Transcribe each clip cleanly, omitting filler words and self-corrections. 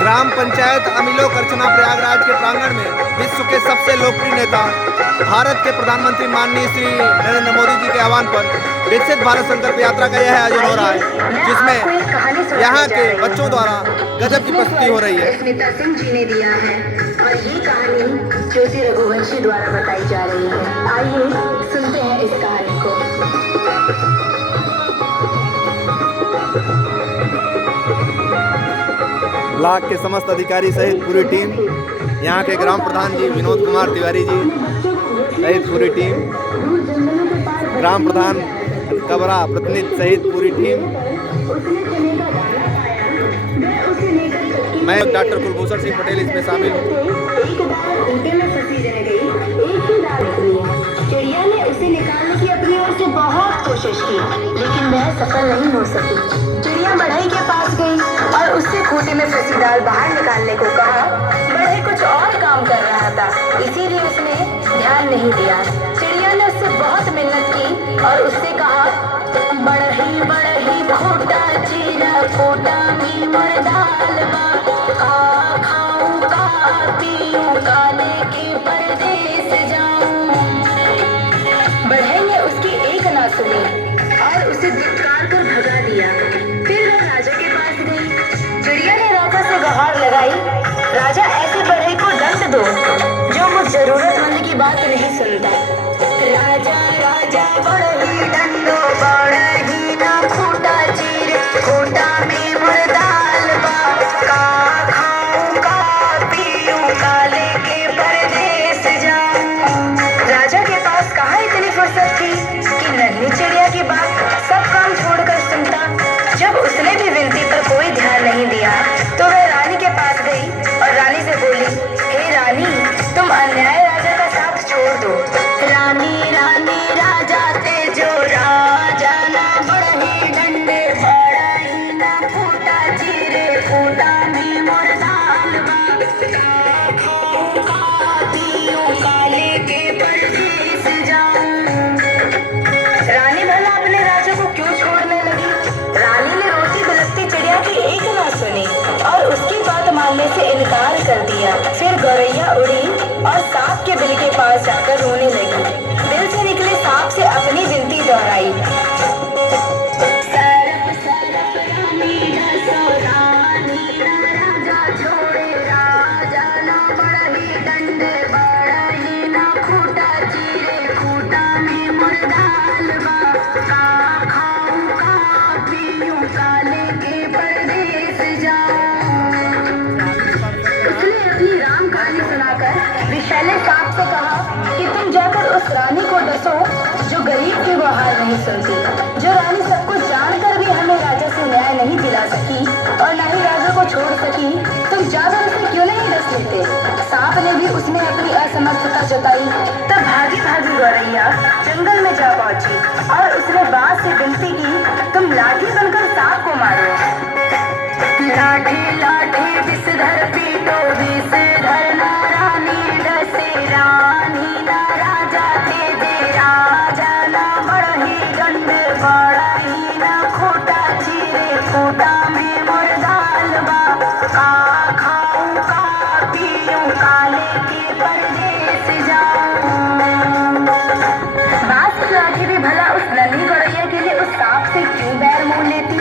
ग्राम पंचायत अमिलो करछना प्रयागराज के प्रांगण में विश्व के सबसे लोकप्रिय नेता भारत के प्रधानमंत्री माननीय श्री नरेंद्र मोदी जी के आह्वान पर विकसित भारत संकल्प यात्रा का यह आयोजन हो रहा है, जिसमें यहाँ के बच्चों द्वारा गजब की प्रस्तुति हो रही है। स्मिता सिंह जी ने दिया है और ये कहानी ज्योति रघुवंशी द्वारा बताई जा रही है। आइए सुनते हैं इस कहानी को। ब्लॉक के समस्त अधिकारी सहित पूरी टीम, यहाँ के ग्राम प्रधान जी विनोद कुमार तिवारी जी सहित पूरी टीम, ग्राम प्रधान कबरा प्रतिनिधि सहित पूरी टीम, मैं डॉक्टर कुलभूषण सिंह पटेल इसमें शामिल हूँ। चिड़िया ने उसे निकालने की अपनी ओर से बहुत कोशिश की, लेकिन वह सफल नहीं हो सकी। चिड़िया बढ़ई के पास गई और उससे खूंटे में फंसी दाल बाहर निकालने को कहा। बढ़ई कुछ और काम कर रहा था, इसीलिए उसने ध्यान नहीं दिया। चिड़िया ने उससे बहुत मिन्नत की और उससे कहा, बढ़ई बढ़ई खूंटा चीरा, खूंटा में मर दाल बा, खाऊं का पीऊं काले के परदेस जाऊं। बढ़ई ने उसकी एक ना सुनी और उसे धिक्कार कर भगा दिया। फिर वह राजा के पास गई। चिड़िया ने राजा से गुहार लगाई, राजा ऐसे बढ़ई को दंड दो जो मुझ जरूरतमंद की बात नहीं सुनता। राजा राजा बढ़ई दंडो, बढ़ई ना खूंटा चीरे, खूंटा में मुर दाल बा, खाऊं का पीऊं काले के परदेस जाऊं। राजा के पास कहाँ इतनी फुर्सत थी कि नन्ही चिड़िया की बात सब काम छोड़कर सुनता। जब उसने भी विनती पर कोई ध्यान नहीं दिया तो वह रानी के पास गई और रानी से बोली, हे रानी, तुम अन्याय राजा का साथ छोड़ दो। रानी रानी राजा तेजो, राजा ना बढ़ई डंडे, बढ़ई ना खूंटा चीरे, खूंटा में मोर दाल बा, खाऊं का पीऊं काले के परदेस जाऊं। रानी भला अपने राजा को क्यों छोड़ने लगी? रानी ने रोती बिलखती चिड़िया की एक ना सुनी और उसकी बात मानने से इनकार कर दिया। फिर गौरैया उड़ी और सांप के बिल के पास जाकर रोने लगी। बिल से निकले सांप से अपनी विनती दोहराई। राजा छोड़े, राजा ना बढ़ई डंडे, बढ़ई ना खूंटा चीरे, खूंटा में मुर दाल बा, खाऊं का पीऊं काले के परदेस जाऊं। उसने अपनी राम कहानी सुनाकर विषैले सांप से कहा कि तुम जाकर उस रानी को डसो जो गरीब की गुहार नहीं सुनती, जो रानी सब कुछ जानकर भी हमें राजा से न्याय नहीं दिला सकी और न ही राजा को छोड़ सकी। तुम जाकर उसे क्यों नहीं डस लेते? सांप ने भी उसमें अपनी असमर्थता जताई। तब भागी भागी गौरैया जंगल में जा पहुंची और उसने बांस से विनती की, तुम लाठी बनकर सांप को मारो। लाठी लाठी विषधर पीटो, विषधर ना रानी डसे, रानी ना राजा तेजे, राजा ना बढ़ई डंडे, बढ़ई ना खूंटा चीरे, खूंटा में मुर दाल बा, खाऊं का पीऊं काले के परदेस जाऊं। बांस की लाठी भी भला उस नन्ही गौरैया के लिए उस सांप से क्यों बैर मोल लेती?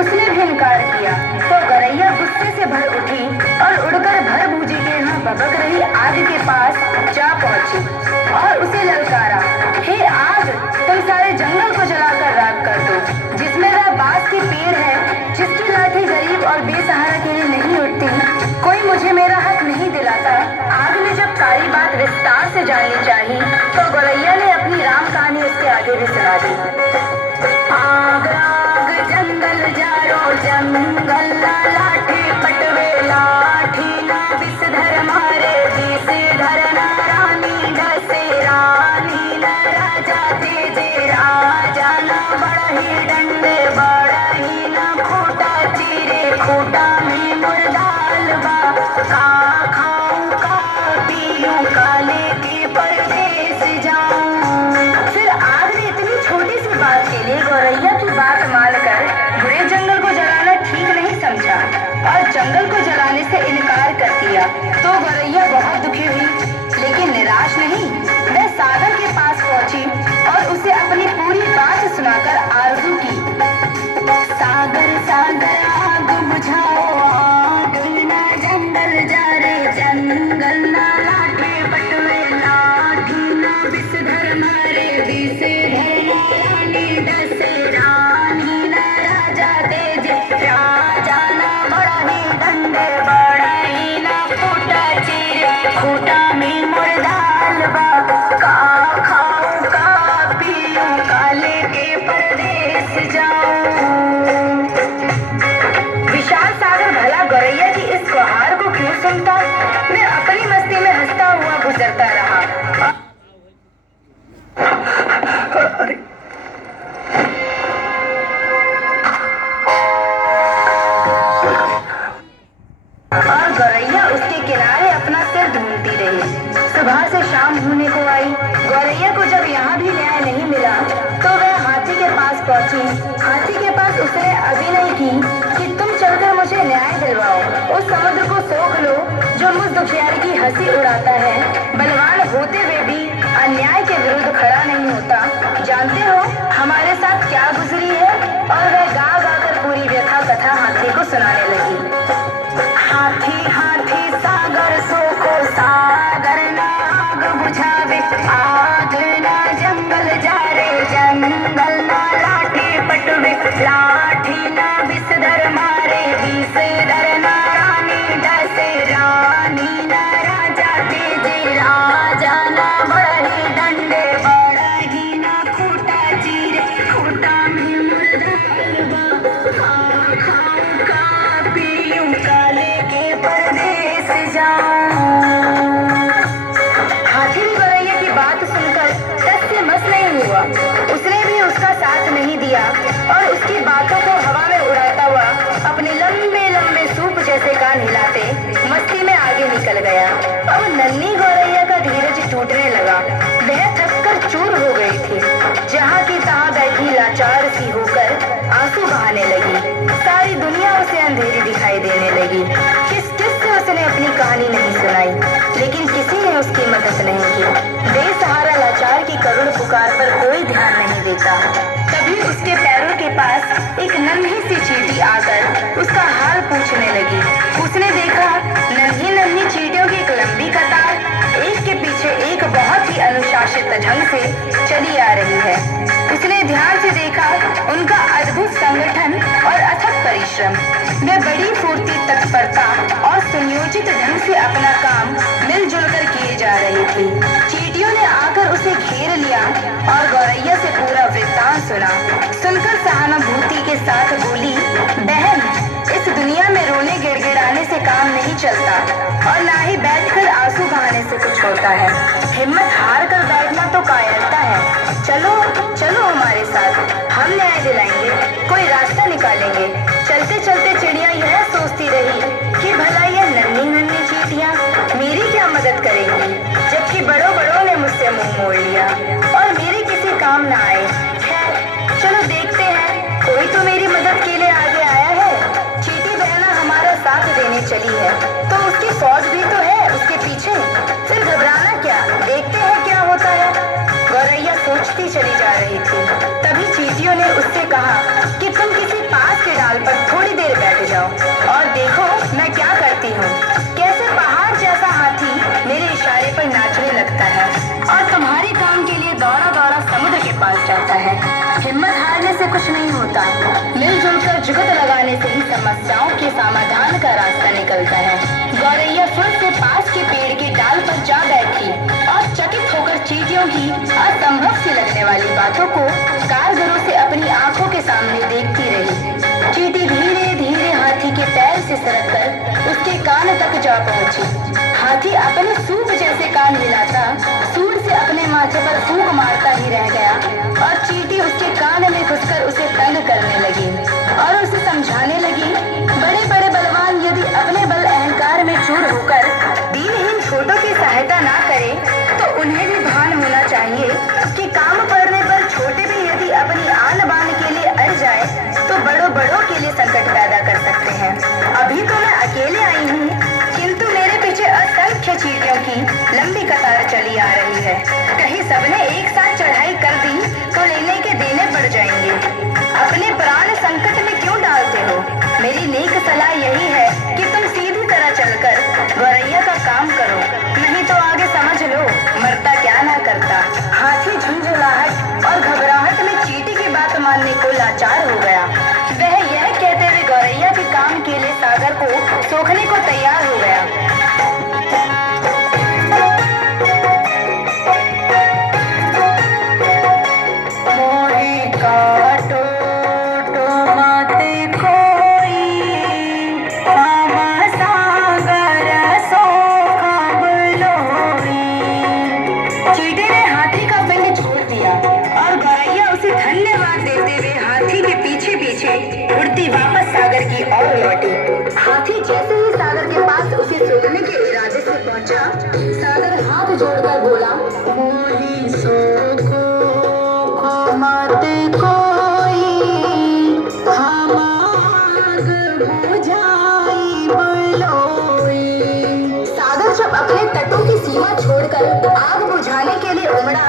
उसने भी इनकार किया तो गौरैया गुस्से से भर उठी और उड़कर भर भूजी के यहाँ बबक रही आग के पास जा पहुंची और उसे ललकारा, हे आग, तुम सारे जंगल को जलाकर राख कर दो। जिसमें वह बांस की पेड़ है, जिसकी लाठी गरीब और बेसहारा के लिए नहीं उठती, कोई मुझे मेरा हक नहीं दिलाता। आग ने जब सारी बात विस्तार से जाननी चाहिए तो गौरैया ने अपनी राम कहानी उसके आगे भी सुना दी। आग आग जंगल जारो, जंगल ला लाठी पटवे, लाठी ना विषधर मारे, विषधर ना रानी डसे, रानी ना राजा तेजे, राजा ना बढ़ई डंडे, बढ़ई ना खूंटा चीरे, खूंटा में मुर दाल बा, खाऊं का पीऊं काले के परदेस जाऊं। फिर आग ने इतनी छोटी सी बात के लिए गौरैया की बात मानकर बुरे जंगल को जलाना ठीक नहीं समझा। मर्दाल बा का खाऊं का पीऊं काले के परदेस जाऊं। विशाल सागर भला गौरैया की इस गुहार को क्यों सुनता। मैं अपनी मस्ती में हंसता हुआ गुजरता रहा। और गौरैया उसके किनारे अपना सिर ढूंढती रही। सुबह से शाम होने को आई। गौरैया को जब यहाँ भी न्याय नहीं मिला तो वह हाथी के पास पहुंची। हाथी के पास उसने अभिनय की कि तुम चलकर मुझे न्याय दिलवाओ। उस समुद्र को सोख लो जो मुझ दुखियारी की हंसी उड़ाता है। बलवान होते हुए भी अन्याय के विरुद्ध खड़ा नहीं होता। जानते हो हमारे साथ क्या गुजरी है। और वह गा गा कर पूरी व्यथा कथा हाथी को सुनाने लगी। हाथी हाथी सागर सोखो सागर ना आग बुझावे आग ना जंगल जा रे जंगल ना लाठी पटवे लाठी ना विषधर मारे विषधर ना रानी डसे रानी ना राजा तेजे राजा ना बढ़ी डंडे बढ़ी ना खूटा चीरे खूटा में मुर्दाल बा खाऊं का पीऊं काले के परदेस जाऊं। हाथी भी गौरैया की बात सुनकर टस से मस नहीं हुआ। उसने भी उसका साथ नहीं दिया और उसकी बातों को हवा में उड़ाता हुआ अपने लंबे लंबे सूप जैसे कान हिलाते मस्ती में आगे निकल गया। अब नन्ही गौरैया का धीरज टूटने लगा। वह थककर चूर हो गई थी। जहाँ की तहाँ बैठी लाचार सी होकर आंसू बहाने लगी। सारी दुनिया उसे अंधेरी दिखाई देने लगी। किस किस से उसने अपनी कहानी नहीं सुनाई लेकिन किसी ने उसकी मदद नहीं की। बेसहारा लाचार की करुण पुकार पर कोई ध्यान नहीं देता। तभी उसके पैरों के पास एक नन्ही सी चींटी आकर उसका हाल पूछने लगी। उसने देखा नन्ही नन्ही चींटियों की एक लंबी कतार एक के पीछे एक बहुत ही अनुशासित ढंग से चली आ रही है। उसने ध्यान से देखा उनका अद्भुत संगठन और अथक परिश्रम। वे बड़ी फुर्ती तत्परता और सुनियोजित ढंग से अपना काम मिलजुल कर किए जा रहे थे। चींटियों ने आकर उसे घेर लिया और गौरैया से पूरा वृत्तांत सुना। सुनकर सहानुभूति के साथ बोली, बहन इस दुनिया में रोने गिड़गिड़ाने से काम नहीं चलता और ना ही बैठकर आंसू बहाने से कुछ होता है। हिम्मत हार कर बैठना तो कायरता है। चलो चलो हमारे साथ, हम न्याय दिलाएंगे, कोई रास्ता निकालेंगे। चलते चलते चिड़िया यह सोचती रही कि भला यह नन्ही नन्ही चींटियां मेरी क्या मदद करेंगी जबकि बड़ों बड़ों ने मुझसे मुंह मोड़ लिया और मेरे किसी काम ना आए। खैर चलो देखते हैं, कोई तो मेरी मदद के लिए आगे आया है। चींटी बहना हमारा साथ देने चली है तो उसकी फौज भी तो है उसके पीछे। फिर घबराना क्या, देखते हैं क्या होता है। गौरैया सोचती चली जा रही थी। तभी चींटियों ने उससे कहा कि तुम किसी पास के डाल पर थोड़ी देर बैठ जाओ और देखो मैं क्या करती हूँ। कैसे पहाड़ जैसा हाथी मेरे इशारे पर नाचने लगता है और तुम्हारे काम के लिए दौड़ा दौड़ा समुद्र के पास जाता है। हिम्मत हारने से कुछ नहीं होता, मिलजुल कर जुगत लगाने से ही समस्याओं के समाधान का रास्ता निकलता है। गौरैया फिर से पास के पेड़ के डाल पर जा बैठी और चकित होकर चींटियों की असंभव सी लगने वाली बातों को कारगरों से अपनी आंखों के सामने देखती रही। चींटी धीरे धीरे हाथी के पैर से सरककर उसके कान तक जा पहुंची। हाथी अपने सूप जैसे कान हिलाता सूंड से अपने माथे पर फूंक मारता ही रह गया और चींटी उसके कान में घुसकर उसे तंग करने लगी और उसे समझाने लगी, बड़े बड़े बलवान यदि अपने बल अहंकार में चूर होकर दीनहीन छोटों की सहायता ना करें तो उन्हें भी भान होना चाहिए कि काम पड़ने पर छोटे भी यदि अपनी आन बान के लिए अड़ जाए तो बड़ों बड़ों के लिए संकट पैदा कर सकते हैं। अभी तो मैं अकेले आई हूँ किंतु मेरे पीछे असंख्य चींटियों की लंबी कतार चली आ रही है। कहीं सबने एक साथ चढ़ाई कर दी तो लेने के देने पड़ जाएंगे। अपने प्राण संकट में क्यों डालते हो। मेरी नेक सलाह यही है कि तुम सीधी तरह चलकर गौरैया का काम करो, नहीं तो आगे समझ लो मरता क्या ना करता। हाथी झुंझुलाहट और घबराहट में चींटी की बात मानने को लाचार हो गया। वह यह कहते हुए गौरैया के काम के लिए सागर को सोखने को तैयार हो गया। उड़ती वापस सागर की ओर लौटी। हाथी जैसे ही सागर के पास उसे सूंघने के इरादे से पहुंचा, सागर हाथ जोड़कर बोला, मोही सो को मत कोई, हम आग बुझाई बलोई। सागर जब अपने तटों की सीमा छोड़कर आग बुझाने के लिए उमड़ा